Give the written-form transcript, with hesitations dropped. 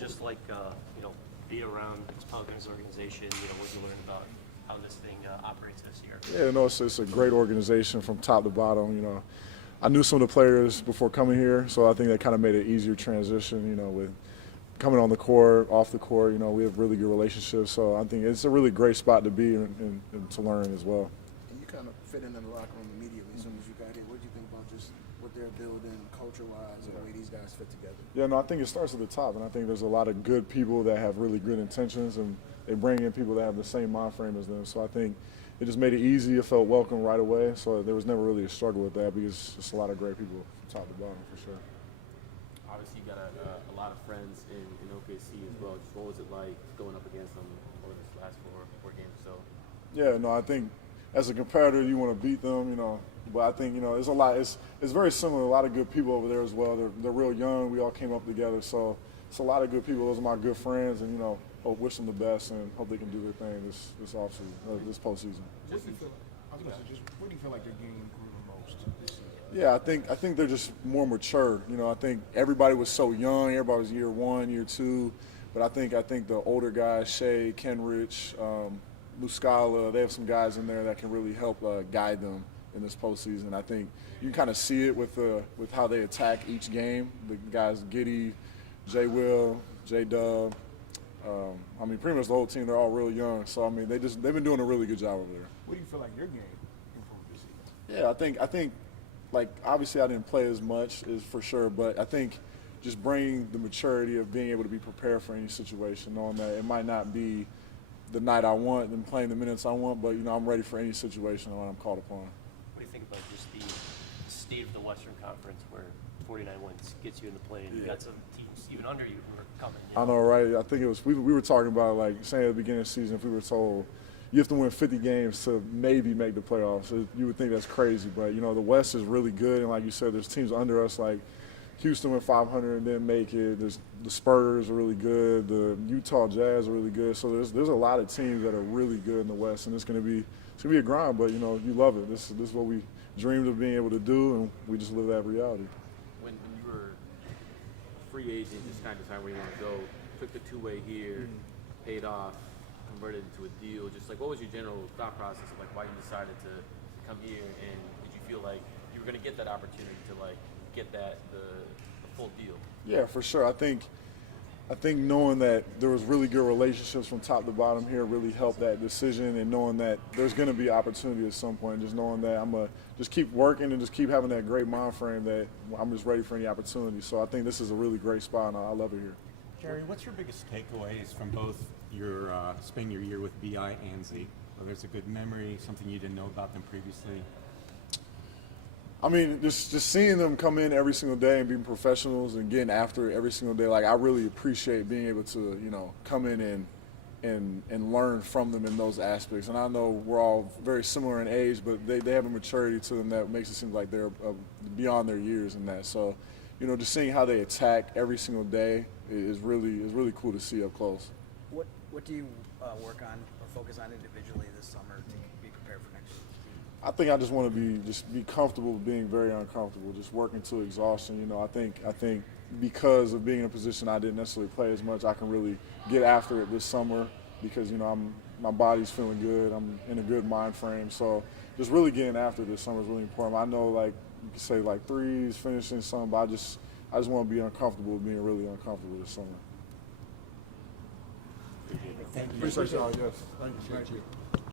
just like, be around this Pelicans organization? What you learn about how this thing operates this year? Yeah, no, it's a great organization from top to bottom. I knew some of the players before coming here, so I think that kind of made it easier transition, with coming on the court, off the court. We have really good relationships, so I think it's a really great spot to be and to learn as well. And you kind of fit in the locker room immediately as soon as you got here. What do you think about just what they're building culture-wise and the way these guys fit together? Yeah, no, I think it starts at the top, and I think there's a lot of good people that have really good intentions, and they bring in people that have the same mind frame as them. So I think it just made it easy. It felt welcome right away, so there was never really a struggle with that because it's a lot of great people from top to bottom for sure. Obviously, you got a lot of friends in OKC as well. Just what was it like going up against them over this last four games or so? Yeah, no, I think as a competitor, you want to beat them, But I think, it's a lot. It's very similar. A lot of good people over there as well. They're real young. We all came up together, so it's a lot of good people. Those are my good friends, and wish them the best and hope they can do their thing this offseason, this postseason. What do you feel like their game grew the most this season? Yeah, I think they're just more mature. I think everybody was so young. Everybody was year one, year two, but I think the older guys, Shea, Kenrich, Muscala, they have some guys in there that can really help guide them in this postseason. I think you can kind of see it with how they attack each game. The guys, Giddey, J. Will, J. Dub. Pretty much the whole team. They're all real young. So they've been doing a really good job over there. What do you feel like your game improved this season? Yeah, I think, like obviously I didn't play as much, is for sure, but I think just bringing the maturity of being able to be prepared for any situation, knowing that it might not be the night I want and playing the minutes I want, but I'm ready for any situation when I'm called upon. What do you think about just the state of the Western Conference, where 49 wins gets you in the play, and you got some teams even under you who are coming? I know, right? I think it was we were talking about, like, saying at the beginning of the season, if we were told you have to win 50 games to maybe make the playoffs, you would think that's crazy. But the West is really good, and like you said, there's teams under us like Houston went 500 and didn't make it. The Spurs are really good. The Utah Jazz are really good. So there's a lot of teams that are really good in the West, and it's gonna be a grind. But you love it. This is what we dreamed of being able to do, and we just live that reality. When you were a free agent, just kind of decide where you want to go, took the two-way here, paid off, converted into a deal. Just like, what was your general thought process of like why you decided to come here, and did you feel like you were gonna get that opportunity to like get the full deal? Yeah, for sure. I think knowing that there was really good relationships from top to bottom here really helped that decision, and knowing that there's going to be opportunity at some point, just knowing that I'm going to just keep working and just keep having that great mind frame that I'm just ready for any opportunity. So I think this is a really great spot, and I love it here. Jerry, what's your biggest takeaways from both your spending your year with BI and Z? Whether it's a good memory, something you didn't know about them previously? Just seeing them come in every single day and being professionals and getting after it every single day. Like, I really appreciate being able to, come in and learn from them in those aspects. And I know we're all very similar in age, but they have a maturity to them that makes it seem like they're beyond their years in that. So, just seeing how they attack every single day is really cool to see up close. What do you work on or focus on individually this summer to be prepared for next season? I think I just want to be comfortable being very uncomfortable, just working to exhaustion. I think because of being in a position I didn't necessarily play as much, I can really get after it this summer because my body's feeling good. I'm in a good mind frame, so just really getting after this summer is really important. I know, like, you could say like threes, finishing something, but I just want to be uncomfortable with being really uncomfortable this summer. Appreciate y'all. Yes. Thank you.